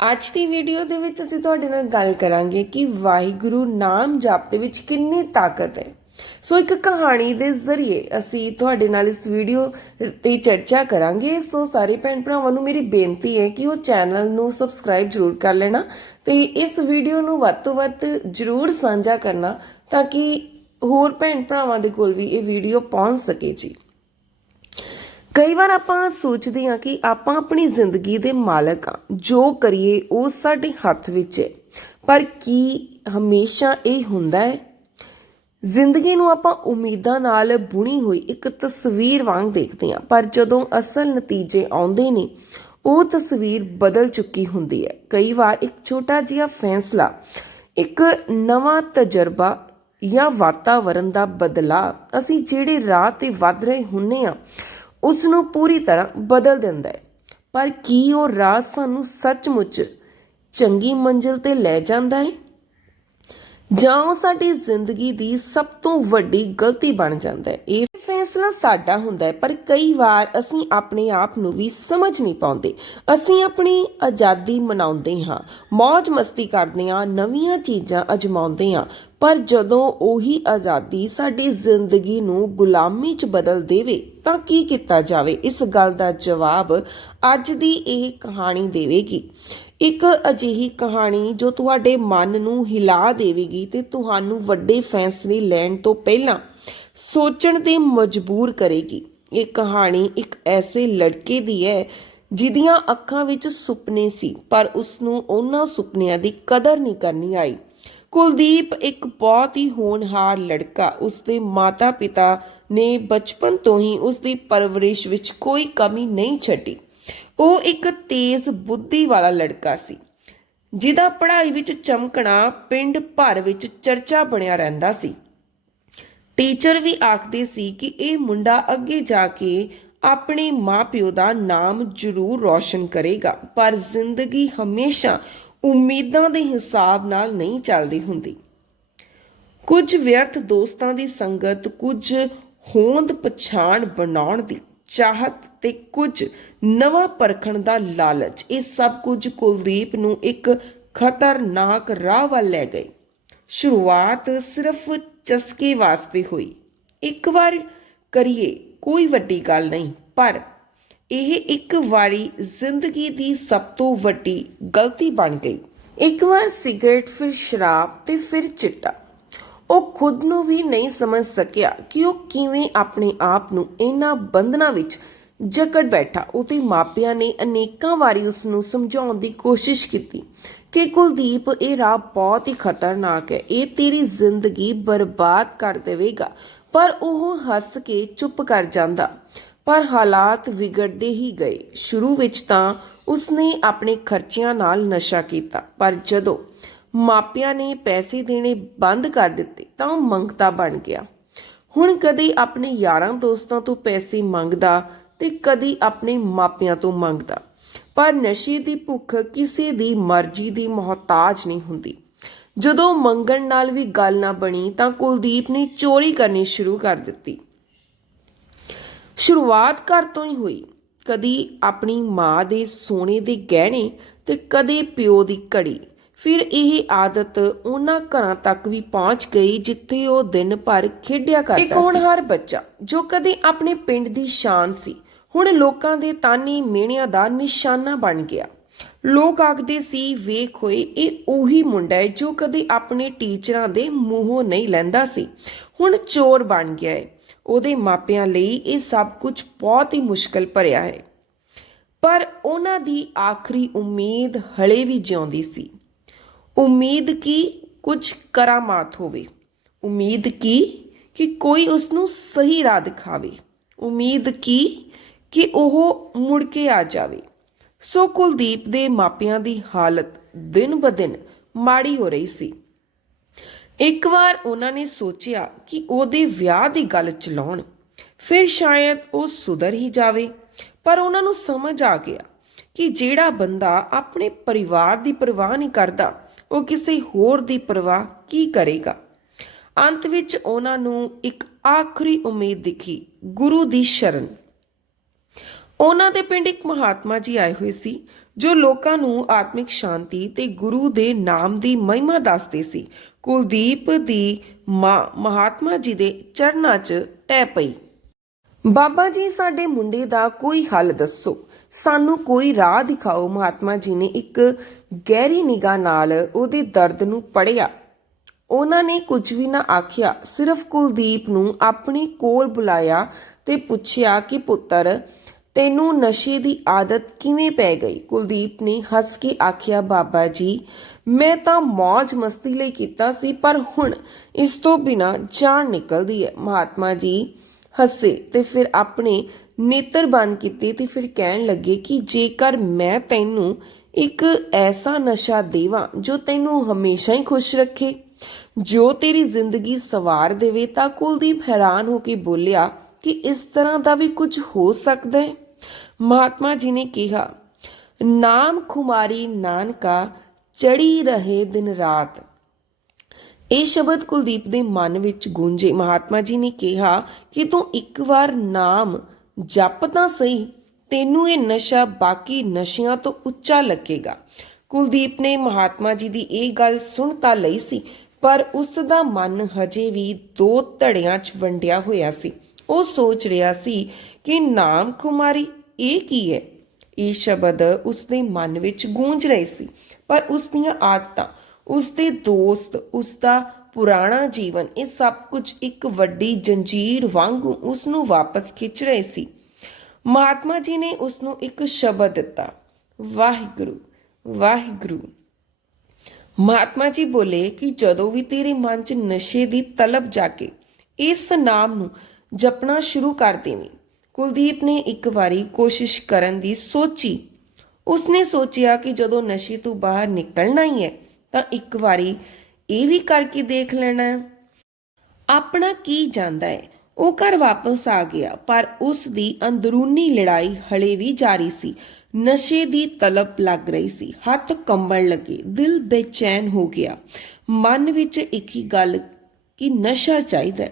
ਅੱਜ ਦੀ ਵੀਡੀਓ ਦੇ ਵਿੱਚ ਅਸੀਂ ਤੁਹਾਡੇ ਨਾਲ ਗੱਲ ਕਰਾਂਗੇ ਕਿ ਵਾਹਿਗੁਰੂ ਨਾਮ ਜਪ ਦੇ ਵਿੱਚ ਕਿੰਨੀ ਤਾਕਤ ਹੈ। ਸੋ ਇੱਕ ਕਹਾਣੀ ਦੇ ਜ਼ਰੀਏ ਅਸੀਂ ਤੁਹਾਡੇ ਨਾਲ ਇਸ ਵੀਡੀਓ ਤੇ ਚਰਚਾ ਕਰਾਂਗੇ। ਸੋ ਸਾਰੇ ਭੈਣ ਭਰਾਵਾਂ ਨੂੰ ਮੇਰੀ ਬੇਨਤੀ ਹੈ ਕਿ ਉਹ ਚੈਨਲ ਨੂੰ ਸਬਸਕ੍ਰਾਈਬ ਜ਼ਰੂਰ ਕਰ ਲੈਣਾ ਤੇ ਇਸ ਵੀਡੀਓ ਨੂੰ ਵੱਧ ਤੋਂ ਵੱਧ ਜ਼ਰੂਰ ਸਾਂਝਾ ਕਰਨਾ ਤਾਂ ਕਿ ਹੋਰ ਭੈਣ ਭਰਾਵਾਂ ਦੇ ਕੋਲ ਵੀ ਇਹ ਵੀਡੀਓ ਪਹੁੰਚ ਸਕੇ ਜੀ। ਕਈ ਵਾਰ ਆਪਾਂ ਸੋਚਦੇ ਹਾਂ ਕਿ ਆਪਾਂ ਆਪਣੀ ਜ਼ਿੰਦਗੀ ਦੇ ਮਾਲਕ ਆ ਜੋ ਕਰੀਏ ਉਹ ਸਾਡੇ ਹੱਥ ਵਿੱਚ ਹੈ। ਪਰ ਕੀ ਹਮੇਸ਼ਾ ਇਹ ਹੁੰਦਾ ਹੈ? ਜ਼ਿੰਦਗੀ ਨੂੰ ਆਪਾਂ ਉਮੀਦਾਂ ਨਾਲ ਬੁਣੀ ਹੋਈ ਇੱਕ ਤਸਵੀਰ ਵਾਂਗ ਦੇਖਦੇ ਹਾਂ, ਪਰ ਜਦੋਂ ਅਸਲ ਨਤੀਜੇ ਆਉਂਦੇ ਨੇ, ਉਹ ਤਸਵੀਰ ਬਦਲ ਚੁੱਕੀ ਹੁੰਦੀ ਹੈ। ਕਈ ਵਾਰ ਇੱਕ ਛੋਟਾ ਜਿਹਾ ਫੈਸਲਾ, ਇੱਕ ਨਵਾਂ ਤਜਰਬਾ ਜਾਂ ਵਾਤਾਵਰਣ ਦਾ ਬਦਲਾਅ ਅਸੀਂ ਜਿਹੜੇ ਰਾਹ ਤੇ ਵੱਧ ਰਹੇ ਹੁੰਨੇ ਆ ਉਸ ਨੂੰ ਪੂਰੀ ਤਰ੍ਹਾਂ ਬਦਲ ਦਿੰਦਾ ਹੈ। ਪਰ ਕੀ ਉਹ ਰਾਹ ਸਾਨੂੰ ਸੱਚਮੁੱਚ ਚੰਗੀ ਮੰਜ਼ਿਲ ਤੇ ਲੈ ਜਾਂਦਾ ਹੈ? ਜਾਂ ਉਹ ਸਾਡੀ ਜ਼ਿੰਦਗੀ ਦੀ ਸਭ ਤੋਂ ਵੱਡੀ ਗਲਤੀ ਬਣ ਜਾਂਦਾ ਹੈ? ਇਹ ਫੈਸਲਾ ਸਾਡਾ ਹੁੰਦਾ ਹੈ, ਪਰ ਕਈ ਵਾਰ ਅਸੀਂ ਆਪਣੇ ਆਪ ਨੂੰ ਵੀ ਸਮਝ ਨਹੀਂ ਪਾਉਂਦੇ। ਅਸੀਂ ਆਪਣੀ ਆਜ਼ਾਦੀ ਮਨਾਉਂਦੇ ਹਾਂ ਮौज ਮਸਤੀ ਕਰਦੇ ਹਾਂ, ਨਵੀਆਂ ਚੀਜ਼ਾਂ ਅਜਮਾਉਂਦੇ ਹਾਂ, ਪਰ ਜਦੋਂ ਉਹੀ ਆਜ਼ਾਦੀ ਸਾਡੀ ਜ਼ਿੰਦਗੀ ਨੂੰ ਗੁਲਾਮੀ 'ਚ ਬਦਲ ਦੇਵੇ ਤਾਂ ਕੀ ਕੀਤਾ ਜਾਵੇ? ਇਸ ਗੱਲ ਦਾ ਜਵਾਬ ਅੱਜ ਦੀ ਇਹ ਕਹਾਣੀ ਦੇਵੇਗੀ। ਇੱਕ ਅਜਿਹੀ ਕਹਾਣੀ ਜੋ ਤੁਹਾਡੇ ਮਨ ਨੂੰ ਹਿਲਾ ਦੇਵੇਗੀ ਤੇ ਤੁਹਾਨੂੰ ਵੱਡੇ ਫੈਸਲੇ ਲੈਣ ਤੋਂ ਪਹਿਲਾਂ ਸੋਚਣ ਤੇ ਮਜਬੂਰ ਕਰੇਗੀ। ਇਹ ਕਹਾਣੀ ਇੱਕ ਐਸੇ ਲੜਕੇ ਦੀ ਹੈ ਜਿਹਦੀਆਂ ਅੱਖਾਂ ਵਿੱਚ ਸੁਪਨੇ ਸੀ, ਪਰ ਉਸ ਨੂੰ ਉਹਨਾਂ ਸੁਪਨਿਆਂ ਦੀ ਕਦਰ ਨਹੀਂ ਕਰਨੀ ਆਈ। ਕੁਲਦੀਪ ਇੱਕ ਬਹੁਤ ਹੀ ਹੋਣਹਾਰ ਲੜਕਾ, ਉਸਦੇ ਮਾਤਾ-ਪਿਤਾ ਨੇ ਬਚਪਨ ਤੋਂ ਹੀ ਉਸਦੀ ਪਰਵਰਿਸ਼ ਵਿੱਚ ਕੋਈ ਕਮੀ ਨਹੀਂ ਛੱਡੀ। ਉਹ ਇੱਕ ਤੇਜ਼ ਬੁੱਧੀ ਵਾਲਾ ਲੜਕਾ ਸੀ, ਜਿਹਦਾ ਪੜ੍ਹਾਈ ਵਿੱਚ ਚਮਕਣਾ ਪਿੰਡ ਭਰ ਵਿੱਚ ਚਰਚਾ ਬਣਿਆ ਰਹਿੰਦਾ ਸੀ। ਟੀਚਰ ਵੀ ਆਖਦੇ ਸੀ ਕਿ ਇਹ ਮੁੰਡਾ ਅੱਗੇ ਜਾ ਕੇ ਆਪਣੇ ਮਾਪਿਓ ਦਾ ਨਾਮ ਜ਼ਰੂਰ ਰੌਸ਼ਨ ਕਰੇਗਾ, ਪਰ ਜ਼ਿੰਦਗੀ ਹਮੇਸ਼ਾ ਉਮੀਦਾਂ ਦੇ ਹਿਸਾਬ ਨਾਲ ਨਹੀਂ ਚੱਲਦੀ ਹੁੰਦੀ। ਕੁਝ ਵਿਅਰਥ ਦੋਸਤਾਂ ਦੀ ਸੰਗਤ, ਕੁਝ ਹੋਂਦ ਪਛਾਣ ਬਣਾਉਣ ਦੀ ਚਾਹਤ ਤੇ ਕੁਝ ਨਵਾਂ ਪਰਖਣ ਦਾ ਲਾਲਚ, ਇਹ ਸਭ ਕੁਝ ਕੁਲਦੀਪ ਨੂੰ ਇੱਕ ਖਤਰਨਾਕ ਰਾਹ ਵੱਲ ਲੈ ਗਏ ਸ਼ੁਰੂਆਤ ਸਿਰਫ ਚਸਕੇ ਵਾਸਤੇ ਹੋਈ। ਇੱਕ ਵਾਰ ਕਰੀਏ, ਕੋਈ ਵੱਡੀ ਗੱਲ ਨਹੀਂ, ਪਰ ਇਹ ਇੱਕ ਵਾਰੀ ਜ਼ਿੰਦਗੀ ਦੀ ਸਭ ਤੋਂ ਵੱਡੀ ਗਲਤੀ ਬਣ ਗਈ। ਇੱਕ ਵਾਰ ਸਿਗਰਟ, ਫਿਰ ਸ਼ਰਾਬ ਤੇ ਫਿਰ ਚਿੱਟਾ। ਉਹ ਖੁਦ ਨੂੰ ਵੀ ਨਹੀਂ ਸਮਝ ਸਕਿਆ ਕਿ ਉਹ ਕਿਵੇਂ ਆਪਣੇ ਆਪ ਨੂੰ ਇਹਨਾਂ ਬੰਧਨਾਂ ਵਿੱਚ ਜਕੜ ਬੈਠਾ। ਉਹਦੇ ਮਾਪਿਆਂ ਨੇ ਅਨੇਕਾਂ ਵਾਰੀ ਉਸ ਨੂੰ ਸਮਝਾਉਣ ਦੀ ਕੋਸ਼ਿਸ਼ ਕੀਤੀ ਕਿ ਕੁਲਦੀਪ, ਇਹ ਰਾਹ ਬਹੁਤ ਹੀ ਖਤਰਨਾਕ ਹੈ। ਇਹ ਤੇਰੀ ਜ਼ਿੰਦਗੀ ਬਰਬਾਦ ਕਰ ਦੇਵੇਗਾ। ਪਰ ਉਹ ਹੱਸ ਕੇ ਚੁੱਪ ਕਰ ਜਾਂਦਾ। ਪਰ ਹਾਲਾਤ ਵਿਗੜਦੇ ਹੀ ਗਏ। ਸ਼ੁਰੂ ਵਿੱਚ ਤਾਂ ਉਸਨੇ ਆਪਣੇ ਖਰਚਿਆਂ ਨਾਲ ਨਸ਼ਾ ਕੀਤਾ, ਪਰ ਜਦੋਂ ਮਾਪਿਆਂ ਨੇ ਪੈਸੇ ਦੇਣੇ ਬੰਦ ਕਰ ਦਿੱਤੇ ਤਾਂ ਉਹ ਮੰਗਤਾ ਬਣ ਗਿਆ। ਹੁਣ ਕਦੇ ਆਪਣੇ ਯਾਰਾਂ ਦੋਸਤਾਂ ਤੋਂ ਪੈਸੇ ਮੰਗਦਾ ਤੇ ਕਦੀ ਆਪਣੇ ਮਾਪਿਆਂ ਤੋਂ ਮੰਗਦਾ। ਪਰ ਨਸ਼ੇ ਦੀ ਭੁੱਖ ਕਿਸੇ ਦੀ ਮਰਜ਼ੀ ਦੀ ਮੁਹਤਾਜ ਨਹੀਂ ਹੁੰਦੀ। ਜਦੋਂ ਮੰਗਣ ਨਾਲ ਵੀ ਗੱਲ ਨਾ ਬਣੀ ਤਾਂ ਕੁਲਦੀਪ ਨੇ ਚੋਰੀ ਕਰਨੀ ਸ਼ੁਰੂ ਕਰ ਦਿੱਤੀ। ਸ਼ੁਰੂਆਤ ਘਰ ਤੋਂ ਹੀ ਹੋਈ। ਕਦੀ ਆਪਣੀ ਮਾਂ ਦੇ ਸੋਨੇ ਦੇ ਗਹਿਣੇ ਤੇ ਕਦੇ ਪਿਓ ਦੀ ਘੜੀ। ਫਿਰ ਇਹ ਆਦਤ ਉਹਨਾਂ ਘਰਾਂ ਤੱਕ ਵੀ ਪਹੁੰਚ ਗਈ ਜਿੱਥੇ ਉਹ ਦਿਨ ਭਰ ਖੇਡਿਆ ਕਰਦਾ ਸੀ। ਇੱਕ ਹੋਣਹਾਰ ਬੱਚਾ ਜੋ ਕਦੇ ਆਪਣੇ ਪਿੰਡ ਦੀ ਸ਼ਾਨ ਸੀ। ਹੁਣ ਲੋਕਾਂ ਦੇ ਤਾਨੇ ਮਿਹਣਿਆਂ ਦਾ ਨਿਸ਼ਾਨਾ ਬਣ ਗਿਆ। ਲੋਕ ਆਖਦੇ ਸੀ ਵੇਖ ਹੋਏ ਇਹ ਉਹੀ ਮੁੰਡਾ ਹੈ ਜੋ ਕਦੇ ਆਪਣੇ ਟੀਚਰਾਂ ਦੇ ਮੂੰਹੋਂ ਨਹੀਂ ਲੈਂਦਾ ਸੀ। ਹੁਣ ਚੋਰ ਬਣ ਗਿਆ ਹੈ। ਉਹਦੇ ਮਾਪਿਆਂ ਲਈ ਇਹ ਸਭ ਕੁਝ ਬਹੁਤ ਹੀ ਮੁਸ਼ਕਲ ਭਰਿਆ ਹੈ। ਪਰ ਉਹਨਾਂ ਦੀ ਆਖਰੀ ਉਮੀਦ ਹਲੇ ਵੀ ਜਿਉਂਦੀ ਸੀ। ਉਮੀਦ ਕੀ ਕੁਝ ਕਰਾਮਾਤ ਹੋਵੇ। ਉਮੀਦ ਕੀ, ਕਿ ਕੋਈ ਉਸ ਨੂੰ ਸਹੀ ਰਾਹ ਦਿਖਾਵੇ। ਉਮੀਦ ਕੀ, ਕਿ ਉਹ ਮੁੜ ਕੇ ਆ ਜਾਵੇ। ਸੋ ਕੁਲਦੀਪ ਦੇ ਮਾਪਿਆਂ ਦੀ ਹਾਲਤ ਦਿਨ ਬਦਿਨ ਮਾੜੀ ਹੋ ਰਹੀ ਸੀ। ਇੱਕ ਵਾਰ ਉਹਨਾਂ ਨੇ ਸੋਚਿਆ ਕਿ ਉਹਦੇ ਵਿਆਹ ਦੀ ਗੱਲ ਚਲਾਉਣ, ਫਿਰ ਸ਼ਾਇਦ ਉਹ ਸੁਧਰ ਹੀ ਜਾਵੇ। ਪਰ ਉਹਨਾਂ ਨੂੰ ਸਮਝ ਆ ਗਿਆ ਕਿ ਜਿਹੜਾ ਬੰਦਾ ਆਪਣੇ ਪਰਿਵਾਰ ਦੀ ਪਰਵਾਹ ਨਹੀਂ ਕਰਦਾ, ਉਹ ਕਿਸੇ ਹੋਰ ਦੀ ਪਰਵਾਹ ਕੀ ਕਰੇਗਾ? ਅੰਤ ਵਿੱਚ ਉਹਨਾਂ ਨੂੰ ਇੱਕ ਆਖਰੀ ਉਮੀਦ ਦਿਖੀ, ਗੁਰੂ ਦੀ ਸ਼ਰਨ। ਉਹਨਾਂ ਦੇ ਪਿੰਡ ਇੱਕ ਮਹਾਤਮਾ ਜੀ ਆਏ ਹੋਏ ਸੀ। ਜੋ ਲੋਕਾਂ ਨੂੰ ਆਤਮਿਕ ਸ਼ਾਂਤੀ ਤੇ ਗੁਰੂ ਦੇ ਨਾਮ ਦੀ ਮਹਿਮਾ ਦੱਸਦੇ ਸੀ। ਕੁਲਦੀਪ ਦੀ ਮਾਂ ਮਹਾਤਮਾ ਜੀ ਦੇ ਚਰਨਾਂ 'ਚ ਟੈ ਪਈ। ਬਾਬਾ ਜੀ, ਸਾਡੇ ਮੁੰਡੇ ਦਾ ਕੋਈ ਹੱਲ ਦੱਸੋ। ਸਾਨੂੰ ਕੋਈ ਰਾਹ ਦਿਖਾਓ। ਮਹਾਤਮਾ ਜੀ ਨੇ ਇੱਕ ਗਹਿਰੀ ਨਿਗਾਹ ਨਾਲ ਉਹਦੇ ਦਰਦ ਨੂੰ ਪੜਿਆ ਉਹਨਾਂ ਨੇ ਕੁਝ ਵੀ ਨਾ ਆਖਿਆ। ਸਿਰਫ ਕੁਲਦੀਪ ਨੂੰ ਆਪਣੇ ਕੋਲ ਬੁਲਾਇਆ ਤੇ ਪੁੱਛਿਆ ਕਿ, ਪੁੱਤਰ ਤੈਨੂੰ ਨਸ਼ੇ ਦੀ ਆਦਤ ਕਿਵੇਂ ਪੈ ਗਈ? ਕੁਲਦੀਪ ਨੇ ਹੱਸ ਕੇ ਆਖਿਆ, ਬਾਬਾ ਜੀ, ਮੈਂ ਤਾਂ ਮौज ਮਸਤੀ ਲਈ ਕੀਤਾ ਸੀ, ਪਰ ਹੁਣ ਇਸ ਤੋਂ ਬਿਨਾ ਜਾਨ ਨਿਕਲਦੀ ਹੈ। ਮਹਾਤਮਾ ਜੀ ਹੱਸੇ ਤੇ ਫਿਰ ਆਪਣੇ ਨੇਤਰ ਬੰਦ ਕੀਤੇ ਤੇ ਫਿਰ ਕਹਿਣ ਲੱਗੇ ਕਿ ਜੇਕਰ ਮੈਂ ਤੈਨੂੰ ਇੱਕ ਐਸਾ ਨਸ਼ਾ ਦੇਵਾਂ ਜੋ ਤੈਨੂੰ ਹਮੇਸ਼ਾ ਹੀ ਖੁਸ਼ ਰੱਖੇ, ਜੋ ਤੇਰੀ ਜ਼ਿੰਦਗੀ ਸਵਾਰ ਦੇਵੇ, ਤਾਂ ਕੁਲਦੀਪ ਹੈਰਾਨ ਹੋ ਕੇ ਬੋਲਿਆ ਕਿ ਇਸ ਤਰ੍ਹਾਂ ਦਾ ਵੀ ਕੁਝ ਹੋ ਸਕਦਾ ਹੈ। ਮਹਾਤਮਾ ਜੀ ਨੇ ਕਿਹਾ, ਨਾਮ ਖੁਮਾਰੀ ਨਾਨਕਾ ਚੜੀ ਰਹੇ ਦਿਨ ਰਾਤ। ਇਹ ਸ਼ਬਦ ਕੁਲਦੀਪ ਦੇ ਮਨ ਵਿੱਚ ਗੂੰਜੇ। ਮਹਾਤਮਾ ਜੀ ਨੇ ਕਿਹਾ ਕਿ ਤੂੰ ਇੱਕ ਵਾਰ ਨਾਮ ਜਪ ਤਾਂ ਸਹੀ, ਤੈਨੂੰ ਇਹ ਨਸ਼ਾ ਬਾਕੀ ਨਸ਼ਿਆਂ ਤੋਂ ਉੱਚਾ ਲੱਗੇਗਾ। ਕੁਲਦੀਪ ਨੇ ਮਹਾਤਮਾ ਜੀ ਦੀ ਇਹ ਗੱਲ ਸੁਣ ਤਾਂ ਲਈ ਸੀ, ਪਰ ਉਸ ਦਾ ਮਨ ਹਜੇ ਵੀ ਦੋ ਧੜਿਆਂ 'ਚ ਵੰਡਿਆ ਹੋਇਆ ਸੀ। ਉਹ ਸੋਚ ਰਿਹਾ ਸੀ ਕਿ ਨਾਮ ਕੁਮਾਰੀ ਇਹ ਕੀ ਹੈ? ਇਹ ਸ਼ਬਦ ਉਸ ਦੇ ਮਨ ਵਿੱਚ ਗੂੰਜ ਰਹੇ ਸੀ, ਪਰ ਉਸ ਦੀਆਂ ਆਦਤਾਂ ਉਸ ਦੇ ਦੋਸਤ ਉਸ ਦਾ ਪੁਰਾਣਾ ਜੀਵਨ, ਇਹ ਸਭ ਕੁਝ ਇੱਕ ਵੱਡੀ ਜੰਜੀਰ ਵਾਂਗੂ ਉਸ ਨੂੰ ਵਾਪਸ ਖਿੱਚ ਰਹੇ ਸੀ। ਮਹਾਤਮਾ ਜੀ ਨੇ ਉਸ ਨੂੰ ਇੱਕ ਸ਼ਬਦ ਦਿੱਤਾ, ਵਾਹਿਗੁਰੂ ਵਾਹਿਗੁਰੂ। ਮਹਾਤਮਾ ਜੀ ਬੋਲੇ ਕਿ ਜਦੋਂ ਵੀ ਤੇਰੇ ਮਨ 'ਚ ਨਸ਼ੇ ਦੀ ਤਲਬ ਜਾਗੇ, ਇਸ ਨਾਮ ਨੂੰ ਜਪਣਾ ਸ਼ੁਰੂ ਕਰ ਦੇਵੀਂ। ਕੁਲਦੀਪ ਨੇ ਇੱਕ ਵਾਰੀ ਕੋਸ਼ਿਸ਼ ਕਰਨ ਦੀ ਸੋਚੀ। ਉਸਨੇ ਸੋਚਿਆ ਕਿ ਜਦੋਂ ਨਸ਼ੇ ਤੋਂ ਬਾਹਰ ਨਿਕਲਣਾ ਹੀ ਹੈ, ਤਾਂ ਇੱਕ ਵਾਰੀ ਇਹ ਵੀ ਕਰਕੇ ਦੇਖ ਲੈਣਾ ਹੈ। ਆਪਣਾ ਕੀ ਜਾਂਦਾ ਹੈ? ਉਹ ਘਰ ਵਾਪਸ ਆ ਗਿਆ, ਪਰ ਉਸ ਦੀ ਅੰਦਰੂਨੀ ਲੜਾਈ ਹਲੇ ਵੀ ਜਾਰੀ ਸੀ। ਨਸ਼ੇ ਦੀ ਤਲਬ ਲੱਗ ਰਹੀ ਸੀ, ਹੱਥ ਕੰਬਣ ਲੱਗੇ, ਦਿਲ ਬੇਚੈਨ ਹੋ ਗਿਆ। ਮਨ ਵਿੱਚ ਇੱਕ ਹੀ ਗੱਲ ਕਿ ਨਸ਼ਾ ਚਾਹੀਦਾ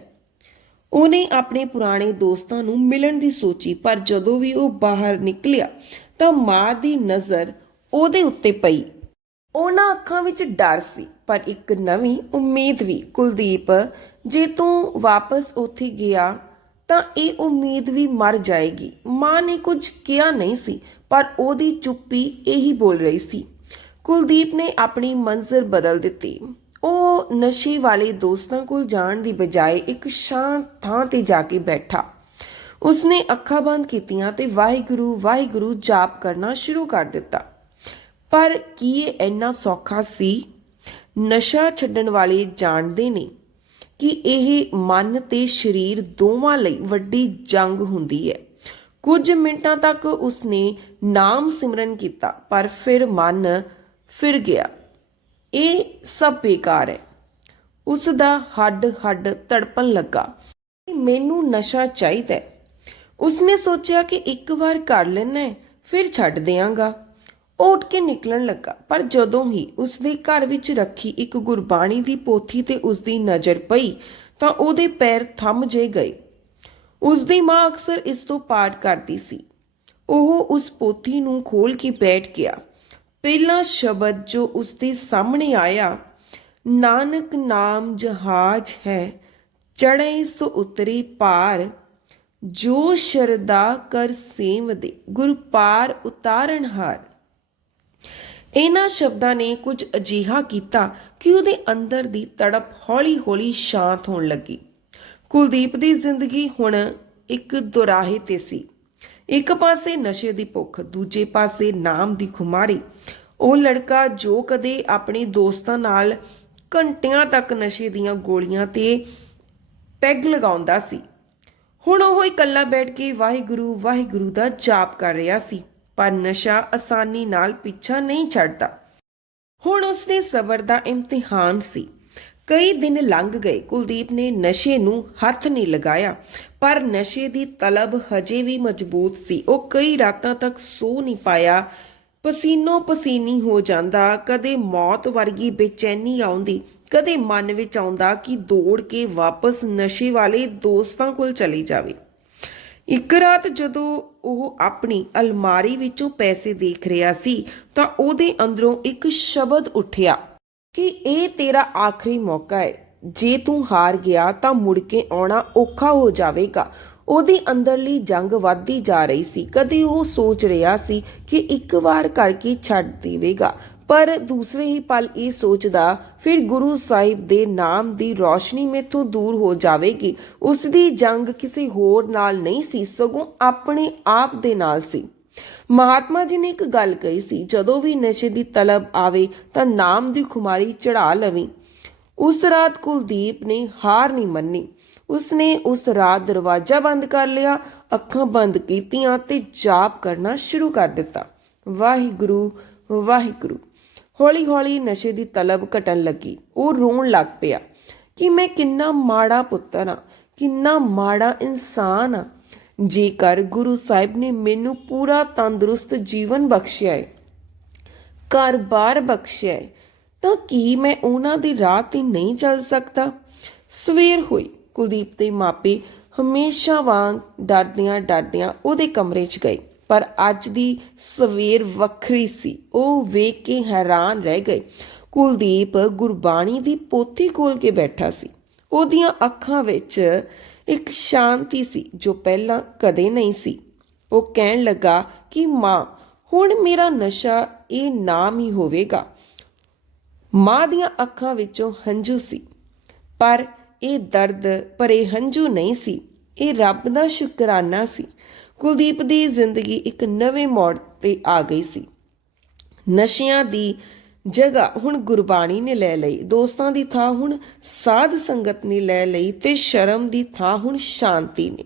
ਉਹਨੇ ਆਪਣੇ ਪੁਰਾਣੇ ਦੋਸਤਾਂ ਨੂੰ ਮਿਲਣ ਦੀ ਸੋਚੀ, ਪਰ ਜਦੋਂ ਵੀ ਉਹ ਬਾਹਰ ਨਿਕਲਿਆ ਤਾਂ ਮਾਂ ਦੀ ਨਜ਼ਰ ਉਹਦੇ ਉੱਤੇ ਪਈ। ਉਹਨਾਂ ਅੱਖਾਂ ਵਿੱਚ ਡਰ ਸੀ, ਪਰ ਇੱਕ ਨਵੀਂ ਉਮੀਦ ਵੀ। ਕੁਲਦੀਪ, ਜੇ ਤੂੰ ਵਾਪਸ ਉੱਥੇ ਗਿਆ ਤਾਂ ਇਹ ਉਮੀਦ ਵੀ ਮਰ ਜਾਏਗੀ। ਮਾਂ ਨੇ ਕੁਝ ਕਿਹਾ ਨਹੀਂ ਸੀ, ਪਰ ਉਹਦੀ ਚੁੱਪੀ ਇਹੀ ਬੋਲ ਰਹੀ ਸੀ। ਕੁਲਦੀਪ ਨੇ ਆਪਣੀ ਮੰਜ਼ਿਲ ਬਦਲ ਦਿੱਤੀ। ਉਹ ਨਸ਼ੇ ਵਾਲੇ ਦੋਸਤਾਂ ਕੋਲ ਜਾਣ ਦੀ ਬਜਾਏ ਇੱਕ ਸ਼ਾਂਤ ਥਾਂ ਤੇ ਜਾ ਕੇ ਬੈਠਾ। ਉਸਨੇ ਅੱਖਾਂ ਬੰਦ ਕੀਤੀਆਂ ਤੇ ਵਾਹਿਗੁਰੂ ਵਾਹਿਗੁਰੂ ਜਾਪ ਕਰਨਾ ਸ਼ੁਰੂ ਕਰ ਦਿੱਤਾ। ਪਰ ਕੀ ਇਹ ਇੰਨਾ ਸੌਖਾ ਸੀ? ਨਸ਼ਾ ਛੱਡਣ ਵਾਲੇ ਜਾਣਦੇ ਨੇ ਕਿ ਇਹ ਮਨ ਤੇ ਸਰੀਰ ਦੋਵਾਂ ਲਈ ਵੱਡੀ ਜੰਗ ਹੁੰਦੀ ਹੈ। ਕੁਝ ਮਿੰਟਾਂ ਤੱਕ ਉਸਨੇ ਨਾਮ ਸਿਮਰਨ ਕੀਤਾ, ਪਰ ਫਿਰ ਮਨ ਫਿਰ ਗਿਆ। ਇਹ ਸਭ ਬੇਕਾਰ ਹੈ। ਉਸ ਦਾ ਹੱਡ ਹੱਡ ਤੜਪਣ ਲੱਗਾ। ਮੈਨੂੰ ਨਸ਼ਾ ਚਾਹੀਦਾ ਉਸਨੇ ਸੋਚਿਆ ਕਿ ਇੱਕ ਵਾਰ ਕਰ ਲੈਣਾ ਹੈ, ਫਿਰ ਛੱਡ ਦਿਆਂਗਾ। ਉਹ ਉੱਠ ਕੇ ਨਿਕਲਣ ਲੱਗਾ, ਪਰ ਜਦੋਂ ਹੀ ਉਸਦੇ ਘਰ ਵਿੱਚ ਰੱਖੀ ਇੱਕ ਗੁਰਬਾਣੀ ਦੀ ਪੋਥੀ ਤੇ ਉਸਦੀ ਨਜ਼ਰ ਪਈ, ਤਾਂ ਉਹਦੇ ਪੈਰ ਥੰਮ ਜੇ ਗਏ। ਉਸਦੀ ਮਾਂ ਅਕਸਰ ਇਸ ਤੋਂ ਪਾਠ ਕਰਦੀ ਸੀ। ਉਹ ਉਸ ਪੋਥੀ ਨੂੰ ਖੋਲ ਕੇ ਬੈਠ ਗਿਆ। ਪਹਿਲਾ ਸ਼ਬਦ ਜੋ ਉਸਦੇ ਸਾਹਮਣੇ ਆਇਆ, ਨਾਨਕ ਨਾਮ ਜਹਾਜ਼ ਹੈ, ਚੜ੍ਹੇ ਸੋ ਉਤਰੀ ਪਾਰ, ਜੋ ਸ਼ਰਦਾ ਕਰ ਸੇਵਦੇ, ਗੁਰ ਪਾਰ ਉਤਾਰਨ ਹਾਰ। ਇਹਨਾਂ ਸ਼ਬਦਾਂ ਨੇ ਕੁਝ ਅਜੀਹਾ ਕੀਤਾ ਕਿ ਉਹਦੇ ਅੰਦਰ ਦੀ ਤੜਪ ਹੌਲੀ-ਹੌਲੀ ਸ਼ਾਂਤ ਹੋਣ ਲੱਗੀ। ਕੁਲਦੀਪ ਦੀ ਜ਼ਿੰਦਗੀ ਹੁਣ ਇੱਕ ਦੁਰਾਹੇ ਤੇ ਸੀ। ਇੱਕ ਪਾਸੇ ਨਸ਼ੇ ਦੀ ਭੁੱਖ, ਦੂਜੇ ਪਾਸੇ ਨਾਮ ਦੀ ਖੁਮਾਰੀ। ਉਹ ਲੜਕਾ ਜੋ ਕਦੇ ਆਪਣੇ ਦੋਸਤਾਂ ਨਾਲ ਘੰਟਿਆਂ ਤੱਕ ਨਸ਼ੇ ਦੀਆਂ ਗੋਲੀਆਂ ਤੇ ਪੈਗ ਲਗਾਉਂਦਾ ਸੀ। ਹੁਣ ਉਹ ਇਕੱਲਾ ਬੈਠ ਕੇ ਵਾਹਿਗੁਰੂ ਵਾਹਿਗੁਰੂ ਦਾ ਜਾਪ ਕਰ ਰਿਹਾ ਸੀ, ਪਰ ਨਸ਼ਾ ਆਸਾਨੀ ਨਾਲ ਪਿੱਛਾ ਨਹੀਂ ਛੱਡਦਾ। ਹੁਣ ਉਸਨੇ ਸਬਰ ਦਾ ਇਮਤਿਹਾਨ ਸੀ। ਕਈ ਦਿਨ ਲੰਘ ਗਏ। ਕੁਲਦੀਪ ਨੇ ਨਸ਼ੇ ਨੂੰ ਹੱਥ ਨਹੀਂ ਲਗਾਇਆ, ਪਰ ਨਸ਼ੇ ਦੀ ਤਲਬ ਹਜੇ ਵੀ ਮਜ਼ਬੂਤ ਸੀ। ਉਹ ਕਈ ਰਾਤਾਂ ਤੱਕ ਸੋ ਨਹੀਂ ਪਾਇਆ। ਪਸੀਨੋ ਪਸੀਨੀ ਹੋ ਜਾਂਦਾ। ਕਦੇ ਮੌਤ ਵਰਗੀ ਬੇਚੈਨੀ ਆਉਂਦੀ, ਕਦੇ ਮਨ ਵਿੱਚ ਆਉਂਦਾ ਕਿ ਦੌੜ ਕੇ ਵਾਪਸ ਨਸ਼ੇ ਵਾਲੇ ਦੋਸਤਾਂ ਕੋਲ ਚਲੀ ਜਾਵੇ। ਇੱਕ ਰਾਤ ਜਦੋਂ ਉਹ ਆਪਣੀ ਅਲਮਾਰੀ ਵਿੱਚੋਂ ਪੈਸੇ ਦੇਖ ਰਿਹਾ ਸੀ, ਤਾਂ ਉਹਦੇ ਅੰਦਰੋਂ ਇੱਕ ਸ਼ਬਦ ਉੱਠਿਆ। ਕਿ ਇਹ ਤੇਰਾ ਆਖਰੀ ਮੌਕਾ ਹੈ। ਜੇ ਤੂੰ ਹਾਰ ਗਿਆ ਤਾਂ ਮੁੜ ਕੇ ਆਉਣਾ ਔਖਾ ਹੋ ਜਾਵੇਗਾ। ਉਹਦੀ ਅੰਦਰਲੀ ਜੰਗ ਵੱਧਦੀ ਜਾ ਰਹੀ ਸੀ। ਕਦੇ ਉਹ ਸੋਚ ਰਿਹਾ ਸੀ ਕਿ ਇੱਕ ਵਾਰ ਕਰਕੇ ਛੱਡ ਦੇਵੇਗਾ। ਪਰ ਦੂਸਰੇ ਹੀ ਪਲ ਇਹ ਸੋਚਦਾ, ਫਿਰ ਗੁਰੂ ਸਾਹਿਬ ਦੇ ਨਾਮ ਦੀ ਰੋਸ਼ਨੀ ਮੇਥੋਂ ਦੂਰ ਹੋ ਜਾਵੇਗੀ। ਉਸ ਦੀ ਜੰਗ ਕਿਸੇ ਹੋਰ ਨਾਲ ਨਹੀਂ ਸੀ, ਸਗੋਂ ਆਪਣੇ ਆਪ ਦੇ ਨਾਲ ਸੀ। ਮਹਾਤਮਾ ਜੀ ਨੇ ਇੱਕ ਗੱਲ ਕਹੀ ਸੀ, ਜਦੋਂ ਵੀ ਨਸ਼ੇ ਦੀ ਤਲਬ ਆਵੇ ਤਾਂ ਨਾਮ ਦੀ ਖੁਮਾਰੀ ਚੜਾ ਲਵੀਂ। ਉਸ ਰਾਤ ਕੁਲਦੀਪ ਨੇ ਹਾਰ ਨਹੀਂ ਮੰਨੀ। ਉਸਨੇ ਉਸ ਰਾਤ ਦਰਵਾਜ਼ਾ ਬੰਦ ਕਰ ਲਿਆ, ਅੱਖਾਂ ਬੰਦ ਕੀਤੀਆਂ ਤੇ ਜਾਪ ਕਰਨਾ ਸ਼ੁਰੂ ਕਰ ਦਿੱਤਾ। ਵਾਹਿਗੁਰੂ ਵਾਹਿਗੁਰੂ। ਹੌਲੀ ਹੌਲੀ ਨਸ਼ੇ ਦੀ ਤਲਬ ਘਟਣ ਲੱਗੀ। ਉਹ ਰੋਣ ਲੱਗ ਪਿਆ ਕਿ ਮੈਂ ਕਿੰਨਾ ਮਾੜਾ ਪੁੱਤਰ ਹਾਂ, ਕਿੰਨਾ ਮਾੜਾ ਇਨਸਾਨ ਹਾਂ। ਜੇਕਰ ਗੁਰੂ ਸਾਹਿਬ ਨੇ ਮੈਨੂੰ ਪੂਰਾ ਤੰਦਰੁਸਤ ਜੀਵਨ ਬਖਸ਼ਿਆ ਹੈ ਘਰ-ਬਾਰ ਬਖਸ਼ਿਆ ਹੈ, ਤਾਂ ਕੀ ਮੈਂ ਉਹਨਾਂ ਦੀ ਰਾਹ ਤੇ ਨਹੀਂ ਚੱਲ ਸਕਦਾ? ਸਵੇਰ ਹੋਈ ਕੁਲਦੀਪ ਦੇ ਮਾਪੇ ਹਮੇਸ਼ਾ ਵਾਂਗ ਡਰਦਿਆਂ ਡਰਦਿਆਂ ਉਹਦੇ ਕਮਰੇ 'ਚ ਗਏ ਪਰ ਅੱਜ ਦੀ ਸਵੇਰ ਵੱਖਰੀ ਸੀ ਉਹ ਵੇਖ ਕੇ ਹੈਰਾਨ ਰਹਿ ਗਏ। ਕੁਲਦੀਪ ਗੁਰਬਾਣੀ ਦੀ ਪੋਥੀ ਖੋਲ ਕੇ ਬੈਠਾ ਸੀ ਉਹਦੀਆਂ ਅੱਖਾਂ ਵਿੱਚ ਇੱਕ ਸ਼ਾਂਤੀ ਸੀ ਜੋ ਪਹਿਲਾਂ ਕਦੇ ਨਹੀਂ ਸੀ। ਉਹ ਕਹਿਣ ਲੱਗਾ ਕਿ, ਮਾਂ, ਹੁਣ ਮੇਰਾ ਨਸ਼ਾ ਇਹ ਨਾਮ ਹੀ ਹੋਵੇਗਾ। ਮਾਂ ਦੀਆਂ ਅੱਖਾਂ ਵਿੱਚੋਂ ਹੰਝੂ ਸੀ। ਪਰ ਇਹ ਦਰਦ ਭਰੇ ਹੰਝੂ ਨਹੀਂ ਸੀ। ਇਹ ਰੱਬ ਦਾ ਸ਼ੁਕਰਾਨਾ ਸੀ। ਕੁਲਦੀਪ ਦੀ ਜ਼ਿੰਦਗੀ ਇੱਕ ਨਵੇਂ ਮੋੜ ਤੇ ਆ ਗਈ ਸੀ। ਨਸ਼ਿਆਂ ਦੀ ਜਗ੍ਹਾ ਹੁਣ ਗੁਰਬਾਣੀ ਨੇ ਲੈ ਲਈ। ਦੋਸਤਾਂ ਦੀ ਥਾਂ ਹੁਣ ਸਾਧ ਸੰਗਤ ਨੇ ਲੈ ਲਈ ਤੇ ਸ਼ਰਮ ਦੀ ਥਾਂ ਹੁਣ ਸ਼ਾਂਤੀ ਨੇ।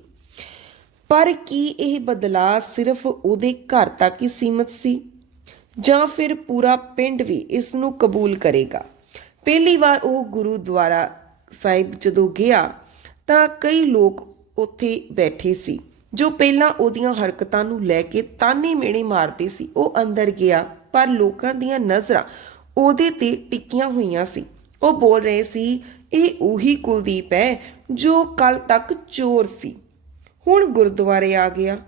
ਪਰ ਕੀ ਇਹ ਬਦਲਾਅ ਸਿਰਫ ਉਹਦੇ ਘਰ ਤੱਕ ਹੀ ਸੀਮਿਤ ਸੀ? ਜਾਂ ਫਿਰ ਪੂਰਾ ਪਿੰਡ ਵੀ ਇਸ ਨੂੰ ਕਬੂਲ ਕਰੇਗਾ? ਪਹਿਲੀ ਵਾਰ ਉਹ ਗੁਰੂਦੁਆਰਾ ਸਾਹਿਬ ਜਦੋਂ ਗਿਆ, ਤਾਂ ਕਈ ਲੋਕ ਉੱਥੇ ਬੈਠੇ ਸੀ, ਜੋ ਪਹਿਲਾਂ ਉਹਦੀਆਂ ਹਰਕਤਾਂ ਨੂੰ ਲੈ ਕੇ ਤਾਨੇ ਮੇਣੇ ਮਾਰਦੇ ਸੀ। ਉਹ ਅੰਦਰ ਗਿਆ, ਪਰ ਲੋਕਾਂ ਦੀਆਂ ਨਜ਼ਰਾਂ ਉਹਦੇ ਤੇ ਟਿੱਕੀਆਂ ਹੋਈਆਂ ਸੀ। ਉਹ ਬੋਲ ਰਹੇ ਸੀ, ਇਹ ਉਹੀ ਕੁਲਦੀਪ ਹੈ ਜੋ ਕੱਲ ਤੱਕ ਚੋਰ ਸੀ। ਹੁਣ ਗੁਰਦੁਆਰੇ ਆ ਗਿਆ।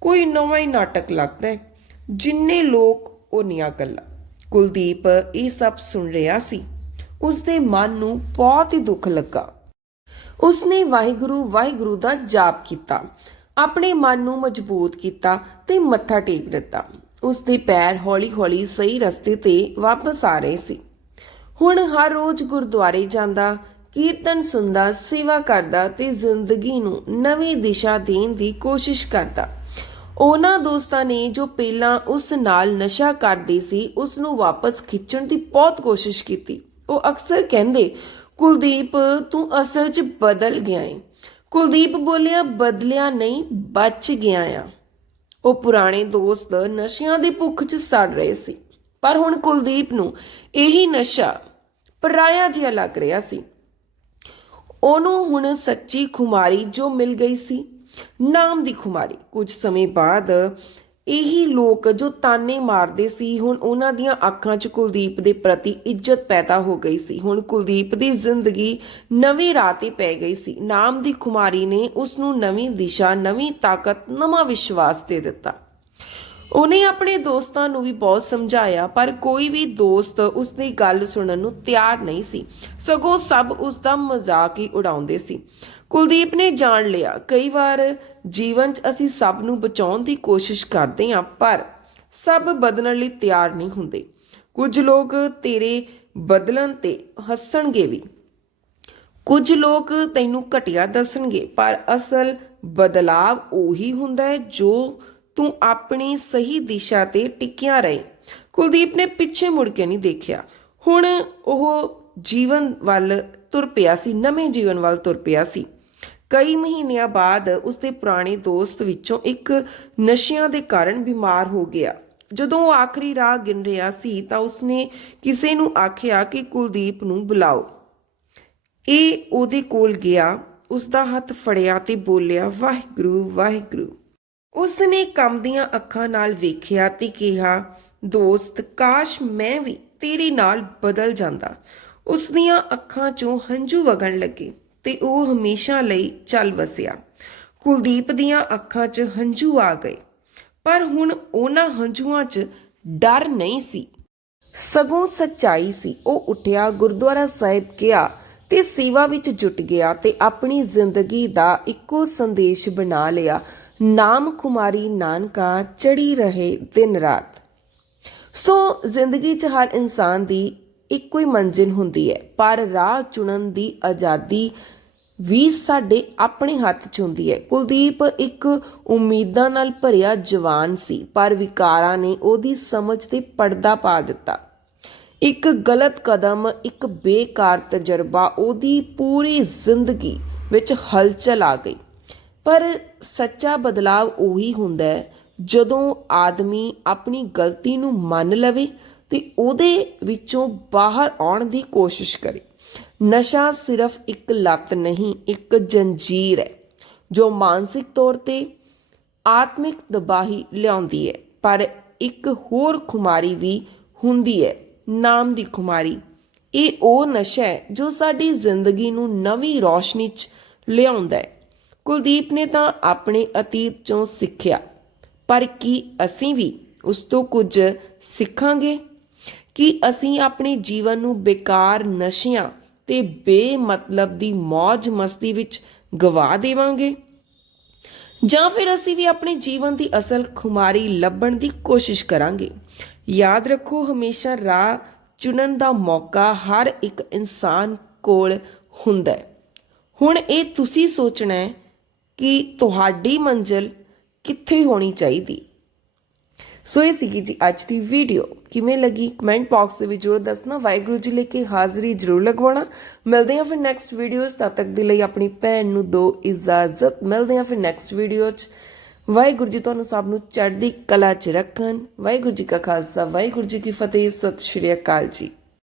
ਕੋਈ ਨਵਾਂ ਹੀ ਨਾਟਕ ਲੱਗਦਾ ਹੈ, ਜਿੰਨੇ ਲੋਕ ਉਨੀਆਂ ਗੱਲਾਂ। ਕੁਲਦੀਪ ਇਹ ਸਭ ਸੁਣ ਰਿਹਾ ਸੀ। ਉਸਦੇ ਮਨ ਨੂੰ ਬਹੁਤ ਹੀ ਦੁੱਖ ਲੱਗਾ। ਉਸਨੇ ਵਾਹਿਗੁਰੂ ਵਾਹਿਗੁਰੂ ਦਾ ਜਾਪ ਕੀਤਾ। ਆਪਣੇ ਮਨ ਨੂੰ ਮਜ਼ਬੂਤ ਕੀਤਾ ਤੇ ਮੱਥਾ ਟੇਕ ਦਿੱਤਾ। ਉਸਦੇ ਪੈਰ ਹੌਲੀ-ਹੌਲੀ ਸਹੀ ਰਸਤੇ ਤੇ ਵਾਪਸ ਆ ਰਹੇ ਸੀ। ਹੁਣ ਹਰ ਰੋਜ਼ ਗੁਰਦੁਆਰੇ ਜਾਂਦਾ, ਕੀਰਤਨ ਸੁਣਦਾ, ਸੇਵਾ ਕਰਦਾ ਤੇ ਜ਼ਿੰਦਗੀ ਨੂੰ ਨਵੀਂ ਦਿਸ਼ਾ ਦੇਣ ਦੀ ਕੋਸ਼ਿਸ਼ ਕਰਦਾ। ਉਹਨਾਂ ਦੋਸਤਾਂ ਨੇ ਜੋ ਪਹਿਲਾਂ ਉਸ ਨਾਲ ਨਸ਼ਾ ਕਰਦੇ ਸੀ ਉਸ ਨੂੰ ਵਾਪਸ ਖਿੱਚਣ ਦੀ ਬਹੁਤ ਕੋਸ਼ਿਸ਼ ਕੀਤੀ। ਉਹ ਅਕਸਰ ਕਹਿੰਦੇ, ਕੁਲਦੀਪ, ਤੂੰ ਅਸਲ 'ਚ ਬਦਲ ਗਿਆ ਏ। ਕੁਲਦੀਪ ਬੋਲਿਆ, ਬਦਲਿਆ ਨਹੀਂ, ਬਚ ਗਿਆ ਆ। ਉਹ ਪੁਰਾਣੇ ਦੋਸਤ ਨਸ਼ਿਆਂ ਦੀ ਭੁੱਖ 'ਚ ਸੜ ਰਹੇ ਸੀ। ਪਰ ਹੁਣ ਕੁਲਦੀਪ ਨੂੰ ਇਹੀ ਨਸ਼ਾ ਪਰਾਇਆ ਜਿਹਾ ਲੱਗ ਰਿਹਾ ਸੀ। ਉਹਨੂੰ ਹੁਣ ਸੱਚੀ ਖੁਮਾਰੀ ਜੋ ਮਿਲ ਗਈ ਸੀ, ਨਾਮ ਦੀ ਖੁਮਾਰੀ। ਕੁਝ ਸਮੇਂ ਬਾਅਦ ਇਹੀ ਲੋਕ ਜੋ ਤਾਨੇ ਮਾਰਦੇ ਸੀ, ਹੁਣ ਉਹਨਾਂ ਦੀਆਂ ਅੱਖਾਂ 'ਚ ਕੁਲਦੀਪ ਦੇ ਪ੍ਰਤੀ ਇੱਜ਼ਤ ਪੈਦਾ ਹੋ ਗਈ ਸੀ। ਹੁਣ ਕੁਲਦੀਪ ਦੀ ਜ਼ਿੰਦਗੀ ਨਵੇਂ ਰਾਹ ਤੇ ਪੈ ਗਈ ਸੀ। ਨਾਮ ਦੀ ਖੁਮਾਰੀ ਨੇ ਉਸ ਨੂੰ ਨਵੀਂ ਦਿਸ਼ਾ, ਨਵੀਂ ਤਾਕਤ, ਨਵਾਂ ਵਿਸ਼ਵਾਸ ਦੇ ਦਿੱਤਾ। ਉਹਨੇ ਆਪਣੇ ਦੋਸਤਾਂ ਨੂੰ ਵੀ ਬਹੁਤ ਸਮਝਾਇਆ, ਪਰ ਕੋਈ ਵੀ ਦੋਸਤ ਉਸ ਦੀ ਗੱਲ ਸੁਣਨ ਨੂੰ ਤਿਆਰ ਨਹੀਂ ਸੀ। ਸਗੋਂ ਸਭ ਉਸ ਦਾ ਮਜ਼ਾਕ ਹੀ ਉਡਾਉਂਦੇ ਸੀ। ਕੁਲਦੀਪ ਨੇ ਜਾਣ ਲਿਆ। ਕਈ ਵਾਰ ਜੀਵਨ 'ਚ ਅਸੀਂ ਸਭ ਨੂੰ ਬਚਾਉਣ ਦੀ ਕੋਸ਼ਿਸ਼ ਕਰਦੇ ਹਾਂ, ਪਰ ਸਭ ਬਦਲਣ ਲਈ ਤਿਆਰ ਨਹੀਂ ਹੁੰਦੇ। ਕੁਝ ਲੋਕ ਤੇਰੇ ਬਦਲਣ ਤੇ ਹੱਸਣਗੇ ਵੀ। ਕੁਝ ਲੋਕ ਤੈਨੂੰ ਘਟੀਆ ਦੱਸਣਗੇ, ਪਰ ਅਸਲ ਬਦਲਾਵ ਉਹੀ ਹੁੰਦਾ ਹੈ ਜੋ ਤੂੰ ਆਪਣੀ ਸਹੀ ਦਿਸ਼ਾ ਤੇ ਟਿਕਿਆ ਰਹੇ। ਕੁਲਦੀਪ ਨੇ ਪਿੱਛੇ ਮੁੜ ਕੇ ਨਹੀਂ ਦੇਖਿਆ। ਹੁਣ ਉਹ ਜੀਵਨ ਵੱਲ ਤੁਰ ਪਿਆ ਸੀ, ਨਵੇਂ ਜੀਵਨ ਵੱਲ ਤੁਰ ਪਿਆ ਸੀ। ਕਈ ਮਹੀਨਿਆਂ ਬਾਅਦ ਉਸਦੇ ਪੁਰਾਣੇ ਦੋਸਤ ਵਿੱਚੋਂ ਇੱਕ ਨਸ਼ਿਆਂ ਦੇ ਕਾਰਨ ਬਿਮਾਰ ਹੋ ਗਿਆ। ਜਦੋਂ ਉਹ ਆਖਰੀ ਰਾਹ ਗਿਣ ਰਿਹਾ ਸੀ ਤਾਂ ਉਸਨੇ ਕਿਸੇ ਨੂੰ ਆਖਿਆ ਕਿ ਕੁਲਦੀਪ ਨੂੰ ਬੁਲਾਓ। ਇਹ ਉਹਦੇ ਕੋਲ ਗਿਆ ਉਸ ਦਾ ਹੱਥ ਫੜਿਆ ਤੇ ਬੋਲਿਆ, ਵਾਹਿਗੁਰੂ ਵਾਹਿਗੁਰੂ। ਉਸ ਨੇ ਕੰਮਦੀਆਂ ਅੱਖਾਂ ਨਾਲ ਵੇਖਿਆ ਤੇ ਕਿਹਾ, ਦੋਸਤ, ਕਾਸ਼ ਮੈਂ ਵੀ ਤੇਰੇ ਨਾਲ ਬਦਲ ਜਾਂਦਾ। ਉਸ ਦੀਆਂ ਅੱਖਾਂ 'ਚੋਂ ਹੰਝੂ ਵਗਣ ਲੱਗੇ। ਤੇ ਉਹ ਹਮੇਸ਼ਾ ਲਈ ਚੱਲ ਵਸਿਆ। ਕੁਲਦੀਪ ਦੀਆਂ ਅੱਖਾਂ 'ਚ ਹੰਝੂ ਆ ਗਏ, ਪਰ ਹੁਣ ਉਹਨਾਂ ਹੰਝੂਆਂ 'ਚ ਡਰ ਨਹੀਂ ਸੀ। ਸਗੋਂ ਸੱਚਾਈ ਸੀ, ਉਹ ਉੱਠਿਆ, ਗੁਰਦੁਆਰਾ ਸਾਹਿਬ ਗਿਆ ਤੇ ਸੇਵਾ ਵਿੱਚ ਜੁਟ ਗਿਆ ਤੇ ਆਪਣੀ ਜ਼ਿੰਦਗੀ ਦਾ ਇੱਕੋ ਸੰਦੇਸ਼ ਬਣਾ ਲਿਆ, ਨਾਮ ਕੁਮਾਰੀ ਨਾਨਕਾ ਚੜੀ ਰਹੇ ਦਿਨ ਰਾਤ। ਸੋ ਜ਼ਿੰਦਗੀ 'ਚ ਹਰ ਇਨਸਾਨ ਦੀ ਇੱਕੋ ਹੀ ਮੰਜ਼ਿਲ ਹੁੰਦੀ ਹੈ। ਪਰ ਰਾਹ ਚੁਣਨ ਦੀ ਆਜ਼ਾਦੀ ਵੀ ਸਾਡੇ ਆਪਣੇ ਹੱਥ 'ਚ ਹੁੰਦੀ ਹੈ। ਕੁਲਦੀਪ ਇੱਕ ਉਮੀਦਾਂ ਨਾਲ ਭਰਿਆ ਜਵਾਨ ਸੀ, ਪਰ ਵਿਕਾਰਾਂ ਨੇ ਉਹਦੀ ਸਮਝ ਤੇ ਪਰਦਾ ਪਾ ਦਿੱਤਾ। ਇੱਕ ਗਲਤ ਕਦਮ, ਇੱਕ ਬੇਕਾਰ ਤਜਰਬਾ, ਉਹਦੀ ਪੂਰੀ ਜ਼ਿੰਦਗੀ ਵਿੱਚ ਹਲਚਲ ਆ ਗਈ। ਪਰ ਸੱਚਾ ਬਦਲਾਵ ਉਹੀ ਹੁੰਦਾ ਹੈ, ਜਦੋਂ ਆਦਮੀ ਆਪਣੀ ਗਲਤੀ ਨੂੰ ਮੰਨ ਲਵੇ ਤੇ ਉਹਦੇ ਵਿੱਚੋਂ ਬਾਹਰ ਆਉਣ ਦੀ ਕੋਸ਼ਿਸ਼ ਕਰੇ। ਨਸ਼ਾ ਸਿਰਫ ਇੱਕ ਲੱਤ ਨਹੀਂ, ਇੱਕ ਜੰਜੀਰ ਹੈ, ਜੋ ਮਾਨਸਿਕ ਤੌਰ ਤੇ ਆਤਮਿਕ ਦਬਾਹੀ ਲਿਆਉਂਦੀ ਹੈ, ਪਰ ਇੱਕ ਹੋਰ ਖੁਮਾਰੀ ਵੀ ਹੁੰਦੀ ਹੈ, ਨਾਮ ਦੀ ਖੁਮਾਰੀ। ਇਹ ਉਹ ਨਸ਼ਾ ਹੈ ਜੋ ਸਾਡੀ ਜ਼ਿੰਦਗੀ ਨੂੰ ਨਵੀਂ ਰੌਸ਼ਨੀ 'ਚ ਲਿਆਉਂਦਾ ਹੈ। ਕੁਲਦੀਪ ਨੇ ਤਾਂ ਆਪਣੇ ਅਤੀਤ 'ਚੋਂ ਸਿੱਖਿਆ, ਪਰ ਕੀ ਅਸੀਂ ਵੀ ਉਸ ਤੋਂ ਕੁਝ ਸਿੱਖਾਂਗੇ? ਕਿ ਅਸੀਂ ਆਪਣੇ ਜੀਵਨ ਨੂੰ ਬੇਕਾਰ ਨਸ਼ਿਆਂ ਤੇ ਬੇਮਤਲਬ ਦੀ ਮौज ਮਸਤੀ ਵਿੱਚ ਗਵਾ ਦੇਵਾਂਗੇ? ਜਾਂ ਫਿਰ ਅਸੀਂ ਵੀ ਆਪਣੇ ਜੀਵਨ ਦੀ ਅਸਲ ਖੁਮਾਰੀ ਲੱਭਣ ਦੀ ਕੋਸ਼ਿਸ਼ ਕਰਾਂਗੇ? ਯਾਦ ਰੱਖੋ, ਹਮੇਸ਼ਾ ਰਾਹ ਚੁਣਨ ਦਾ ਮੌਕਾ ਹਰ ਇੱਕ ਇਨਸਾਨ ਕੋਲ ਹੁੰਦਾ ਹੈ। ਹੁਣ ਇਹ ਤੁਸੀਂ ਸੋਚਣਾ ਹੈ ਕਿ ਤੁਹਾਡੀ ਮੰਜ਼ਿਲ ਕਿੱਥੇ ਹੋਣੀ ਚਾਹੀਦੀ? ਸੋ ਇਹ ਸੀਗੀ ਜੀ ਅੱਜ ਦੀ ਵੀਡੀਓ ਕਿਵੇਂ ਲੱਗੀ ਕਮੈਂਟ ਬਾਕਸ ਦੇ ਵਿੱਚ ਜ਼ਰੂਰ ਦੱਸਣਾ। ਵਾਹਿਗੁਰੂ ਜੀ ਲੈ ਕੇ ਹਾਜ਼ਰੀ ਜ਼ਰੂਰ ਲਗਵਾਉਣਾ। ਮਿਲਦੇ ਹਾਂ ਫਿਰ ਨੈਕਸਟ ਵੀਡੀਓਜ਼ ਤਦ ਤੱਕ ਦੇ ਲਈ ਆਪਣੀ ਭੈਣ ਨੂੰ ਦੋ ਇਜਾਜ਼ਤ। ਮਿਲਦੇ ਹਾਂ ਫਿਰ ਨੈਕਸਟ ਵੀਡੀਓ 'ਚ। ਵਾਹਿਗੁਰੂ ਜੀ ਤੁਹਾਨੂੰ ਸਭ ਨੂੰ ਚੜ੍ਹਦੀ ਕਲਾ 'ਚ ਰੱਖਣ। ਵਾਹਿਗੁਰੂ ਜੀ ਕਾ ਖਾਲਸਾ। ਵਾਹਿਗੁਰੂ ਜੀ ਕੀ ਫਤਿਹ। ਸਤਿ ਸ਼੍ਰੀ ਅਕਾਲ ਜੀ।